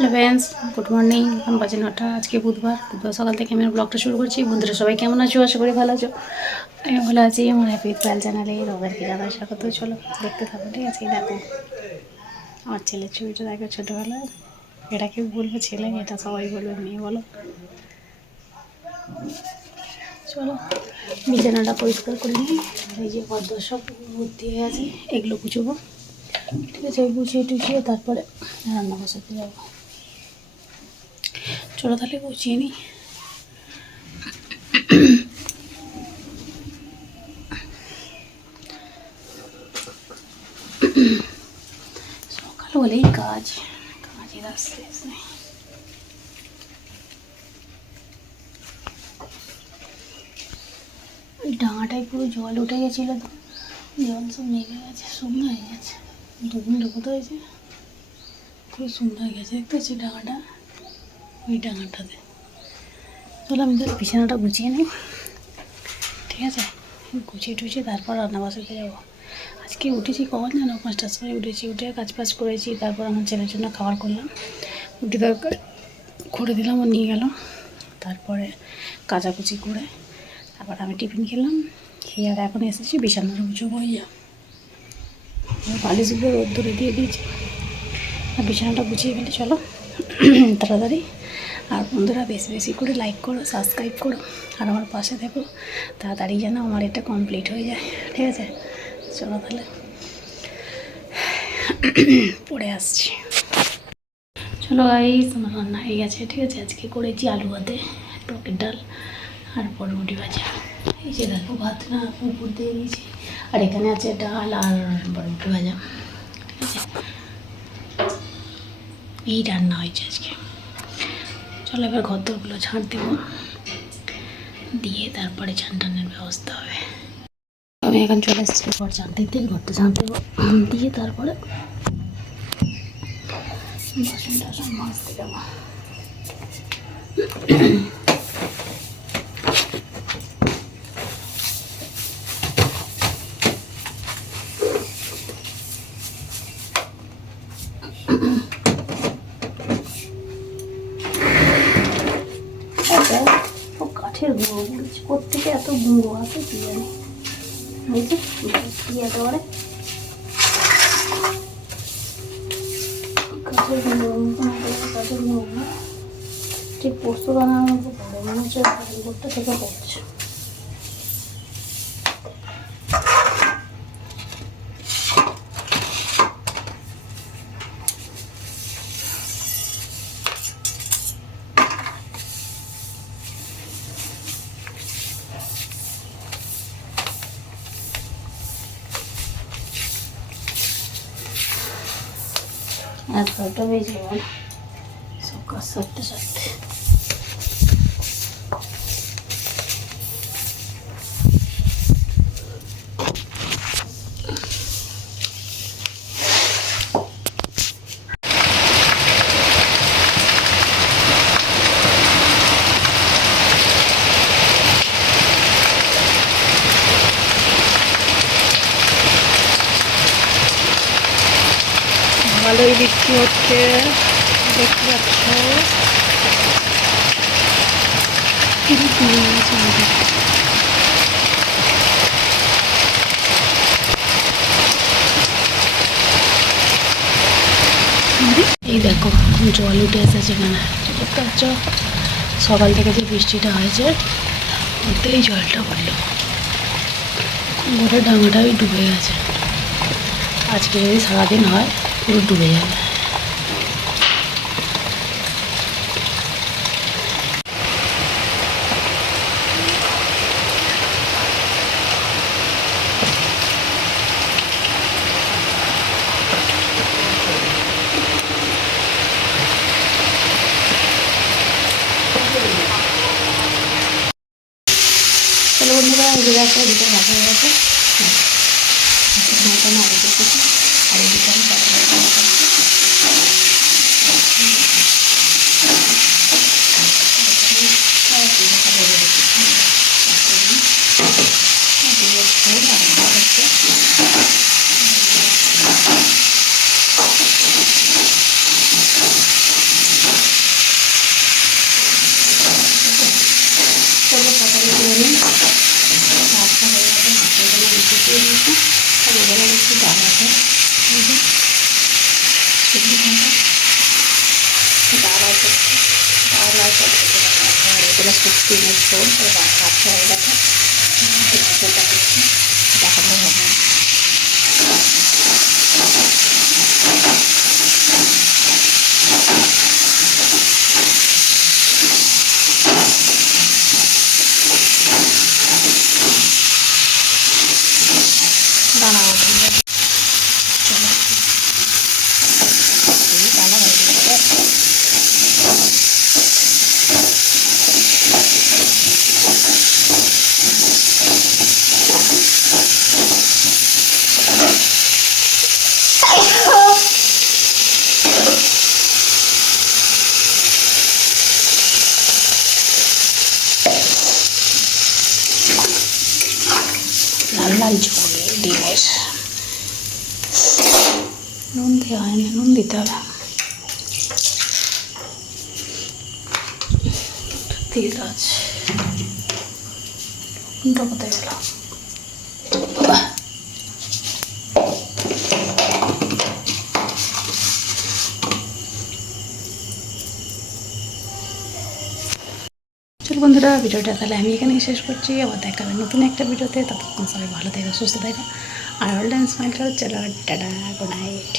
Hello friends, good morning. এখন বাজে নটা, আজকে বুধবার। বুধবার সকাল থেকে আমি ব্লগটা শুরু করছি। বন্ধুরা সবাই কেমন আছো? আশা করি ভালো আছো। আমি ভালো আছি। আমার হ্যাপি প্যাল চ্যানেলে রবারকে জানা স্বাগত চলো দেখতে থাকো, ঠিক আছে? দেখো, আমার ছেলের ছবিটা দেখো ছোটোবেলায়। এটা কেউ বলব, ছেলে এটা সবাই বলবে, মেয়ে বলো। চলো, বিছানাটা পরিষ্কার করে নিই। এই যে পদ্ম সব ভর্তি হয়ে আছে এগুলো গুছবো। ঠিক আছে, গুছিয়ে টুছিয়ে তারপরে রান্না বসাতে যাব। চলো তাহলে গুছিয়ে নিই সকাল হলেই কাজ, কাজের আসতে ওই ডাঙাটায় পুরো জল উঠে গেছিল তো, জল সব নেমে গেছে, শুকনো হয়ে গেছে। দুদিন ঢুকতে হয়েছে। খুব সুন্দর হয়ে গেছে, দেখতে পাচ্ছি ডাঙাটা ওই ডাঙাটাতে চলো, আমি তাহলে বিছানাটা গুছিয়ে নিই। ঠিক আছে? গুছিয়ে টুছিয়ে তারপর রান্না বসাতে যাব। আজকে উঠেছি কখন জানো? পাঁচটার সময় উঠেছি, উঠে কাজ ফাজ করেছি, তারপর আমার ছেলের জন্য খাবার করলাম। রুটি দরকার করে দিলাম, ও নিয়ে গেল। তারপরে কাচাকুচি করে তারপর আমি টিফিন খেলাম। খেয়ে আর এখন এসেছি বিছানার উঁচু বইয়া বালিশগুলো রোদ ধরে দিয়ে দিয়েছি। বিছানাটা গুছিয়ে ফেলে, চলো। তাড়াতাড়ি। আর বন্ধুরা বেশি বেশি করে লাইক করো সাবস্ক্রাইব করো, আর আমার পাশে থেকো তাড়াতাড়ি যেন আমার এটা কমপ্লিট হয়ে যায়, ঠিক আছে? চলো তাহলে, পড়ে আসছি। চলো গাইস আমার রান্না হয়ে গেছে, ঠিক আছে? আজকে করেছি আলু ভাতে, টকের ডাল, আর পরমুটি ভাজা। এই যে দেখো ভাত না উপর দিয়ে দিয়েছি, আর এখানে আছে ডাল আর বরমুটি ভাজা, ঠিক আছে? এই রান্না হয়েছে আজকে। চলো এবার ঘর দরগুলো ঝাঁট দেবো। দিয়ে তারপরে ছানটানের ব্যবস্থা হবে। আমি এখন চলে এসেছি ঘর ঝাঁট দিতে, ঘরটা ঝাঁট দেবো। দিয়ে তারপরে বাসন টাসন মাজতে যাব কাঠের গুঁড়ো বলছি। কোথেকে এত গুঁড়ো আছে কি জানি। কি একেবারে কাঠের গুঁড়ো, কাঠের ঠিক পোস্ত বানানোর মতো পড়ে মনে হচ্ছে থেকে পড়ছে এগারোটা বেজে গেল। সকাল সাতটা সাতটা ভালোই বিক্রি হচ্ছে। দেখতে পাচ্ছ। এই দেখো, জল উঠে এসেছে এখানে। দেখতে সকাল থেকে যে বৃষ্টিটা হয়েছে ওতেই জলটা পড়ল। গোটা ডাঙাটাই ডুবে গেছে। আজকে যদি সারাদিন হয় পুরো ডুবে যাবে তাহলে বন্ধুরা এই যে দেখো দুটো ভাজা হয়ে গেছে মাথা না রেখে আর এদিকে আমি তরকারি রান্না করছি। আর এদিকে সবাই ভেজে রেখেছি। এদিকে ঝোল আর ভাত হচ্ছে। করছি আর নয় করছি আর এগুলো শুক্তি নেই ঝোল ভাত হয়ে গেছে ঝোলটা করছি দেখাবো হবে দাঁড়াও চলো এই ডালা হয়ে গেছে লাল ঝোল ডিমের নুন দেওয়া হয় না নুন দিতে হবে ঠিক আছে কোনটা কোথায় গেল ভিডিওটা তাহলে আমি এখানেই শেষ করছি। আবার দেখা হবে নতুন একটা ভিডিওতে। ততক্ষণ সবাই ভালো থেকো, সুস্থ থেকো। আর অল টাইম স্মাইল হচ্ছে। Tata good night